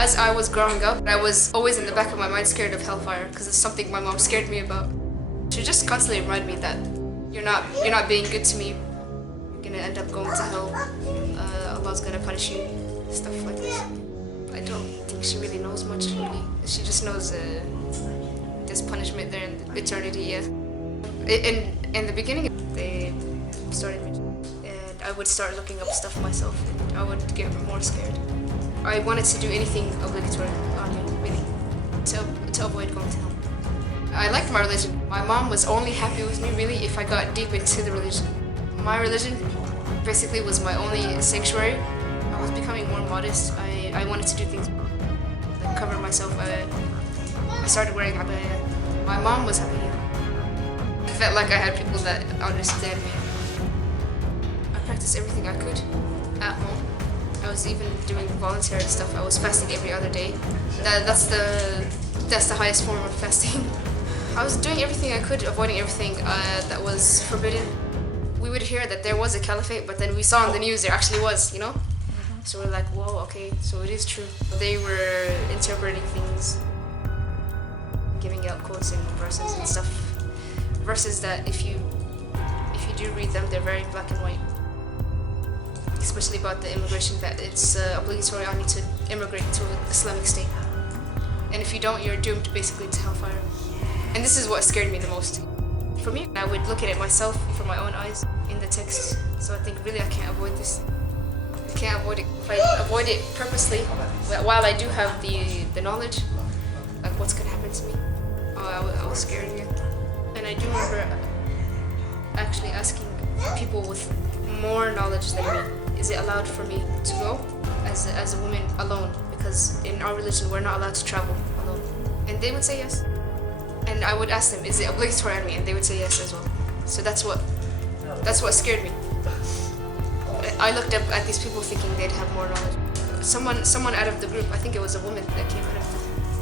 As I was growing up, I was always in the back of my mind scared of hellfire because it's something my mom scared me about. She just constantly reminded me that you're not being good to me. You're gonna end up going to hell. Allah's gonna punish you. Stuff like this. I don't think she really knows much. Really, she just knows there's punishment there in eternity. Yeah. In the beginning, they started me, and I would start looking up stuff myself, and I would get more scared. I wanted to do anything obligatory on me, really, to avoid going to hell. I liked my religion. My mom was only happy with me, really, if I got deep into the religion. My religion basically was my only sanctuary. I was becoming more modest. I wanted to do things like cover myself. I started wearing abaya. My mom was happy. I felt like I had people that understand me. I practiced everything I could at home. I was even doing voluntary stuff. I was fasting every other day. That's the highest form of fasting. I was doing everything I could, avoiding everything that was forbidden. We would hear that there was a caliphate, but then we saw on the news there actually was, you know? So we're like, whoa, okay, so it is true. They were interpreting things, giving out quotes and verses and stuff. Verses that if you do read them, they're very black and white. Especially about the immigration, that it's obligatory on you to immigrate to an Islamic state. And if you don't, you're doomed basically to hellfire. And this is what scared me the most. For me, I would look at it myself from my own eyes in the text. So I think really I can't avoid this. I can't avoid it. If I avoid it purposely, while I do have the knowledge, like what's gonna happen to me, I was scared again. And I do remember actually asking people with more knowledge than me, is it allowed for me to go as a woman alone? Because in our religion, we're not allowed to travel alone. And they would say yes. And I would ask them, is it obligatory on me? And they would say yes as well. So that's what scared me. I looked up at these people thinking they'd have more knowledge. Someone out of the group, I think it was a woman that came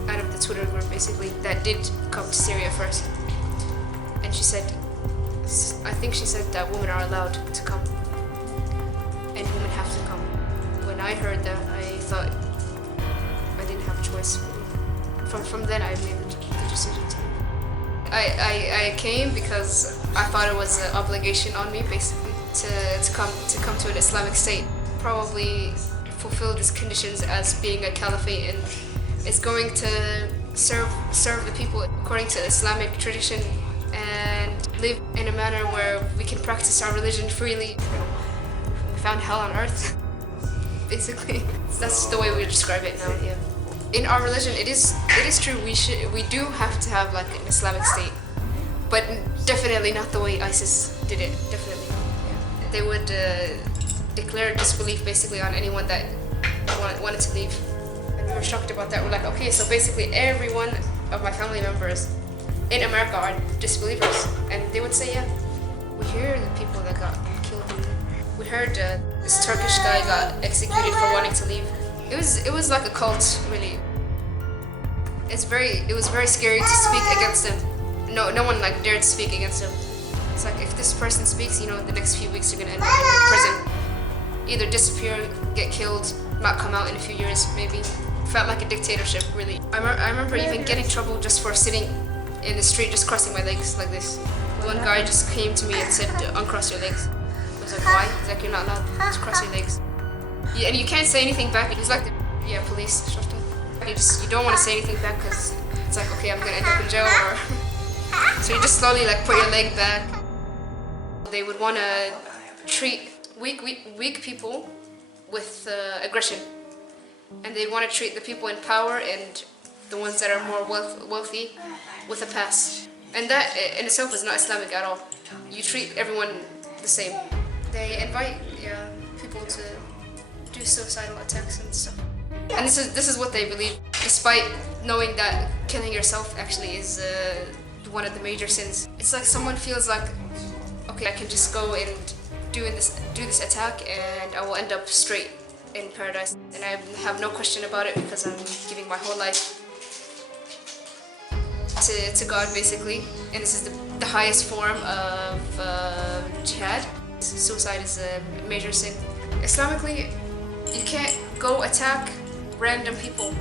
out of the Twitter group basically, that did come to Syria first. And she said, I think she said that women are allowed to come. And women have to come. When I heard that, I thought I didn't have a choice. From then, I made the decision to. I came because I thought it was an obligation on me, basically, to come to an Islamic state. Probably fulfill these conditions as being a caliphate, and it's going to serve the people according to the Islamic tradition and live in a manner where we can practice our religion freely. We found hell on earth, basically. That's the way we describe it now. Yeah. In our religion, it is true. We do have to have like an Islamic state, but definitely not the way ISIS did it. Definitely, yeah. They would declare disbelief basically on anyone that wanted to leave, and we were shocked about that. We're like, okay, so basically every one of my family members in America are disbelievers, and they would say, yeah. We hear the people that got killed. We heard this Turkish guy got executed for wanting to leave. It was like a cult, really. It was very scary to speak against him. No one like dared to speak against him. It's like if this person speaks, you know, the next few weeks you're gonna end up in prison. Either disappear, get killed, not come out in a few years, maybe. Felt like a dictatorship, really. I remember even getting in trouble just for sitting in the street, just crossing my legs like this. One guy just came to me and said, uncross your legs. I was like, why? He's like, you're not allowed to cross your legs. Yeah, and you can't say anything back. It's like the police. You don't want to say anything back because it's like, okay, I'm gonna end up in jail, or so you just slowly like put your leg back. They would want to treat weak people with aggression, and they want to treat the people in power and the ones that are more wealthy with a pass. And that in itself is not Islamic at all. You treat everyone the same. They invite people to do suicidal attacks and stuff. And this is what they believe, despite knowing that killing yourself actually is one of the major sins. It's like someone feels like, okay, I can just go and do this attack and I will end up straight in paradise. And I have no question about it because I'm giving my whole life to God, basically. And this is the highest form of jihad. Suicide is a major sin. Islamically, you can't go attack random people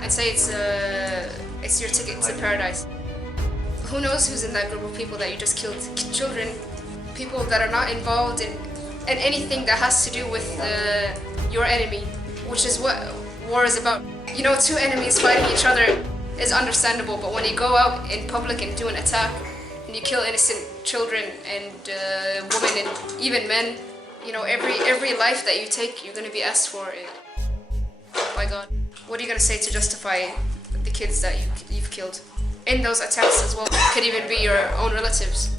and say it's your ticket to paradise. Who knows who's in that group of people that you just killed? Children, people that are not involved in anything that has to do with your enemy, which is what war is about. You know, two enemies fighting each other is understandable, but when you go out in public and do an attack and you kill innocent children and women and even men, you know, every life that you take, you're going to be asked for it. My God, what are you going to say to justify the kids that you've killed? In those attacks as well, could even be your own relatives.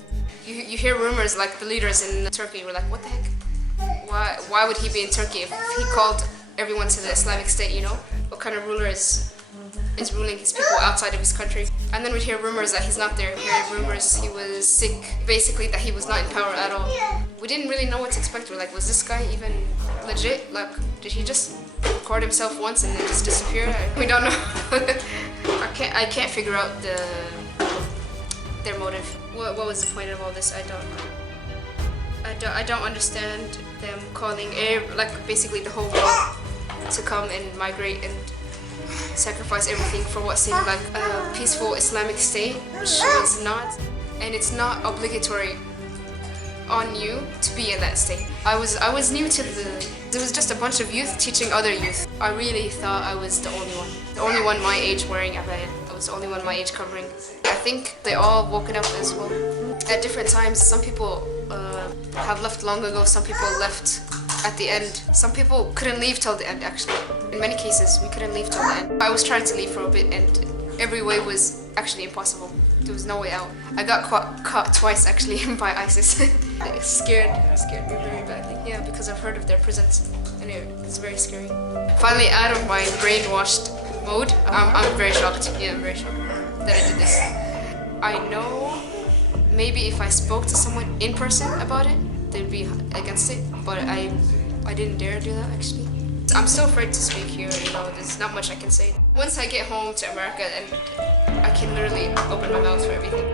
You hear rumors like the leaders in Turkey were like, what the heck? Why would he be in Turkey if he called everyone to the Islamic State, you know? What kind of ruler is ruling his people outside of his country? And then we'd hear rumors that he's not there. We'd hear rumors he was sick, basically that he was not in power at all. We didn't really know what to expect. We're like, was this guy even legit? Like, did he just record himself once and then just disappear? We don't know. I can't figure out their motive. What was the point of all this? I don't understand them calling basically the whole world to come and migrate and sacrifice everything for what seemed like a peaceful Islamic state, which was not. And it's not obligatory on you to be in that state. I was new to there was just a bunch of youth teaching other youth. I really thought I was the only one my age wearing abaya. I was the only one my age covering. I think they all woken up as well. At different times, some people have left long ago, some people left at the end. Some people couldn't leave till the end, actually. In many cases, we couldn't leave till the end. I was trying to leave for a bit and every way was actually impossible. There was no way out. I got caught twice, actually, by ISIS. It scared me very badly. Yeah, because I've heard of their prisons and it's very scary. Finally, out of my brainwashed mode, I'm very shocked. Yeah, I'm very shocked that I did this. I know maybe if I spoke to someone in person about it, they'd be against it, but I didn't dare do that, actually. I'm still afraid to speak here, you know, there's not much I can say. Once I get home to America, and I can literally open my mouth for everything.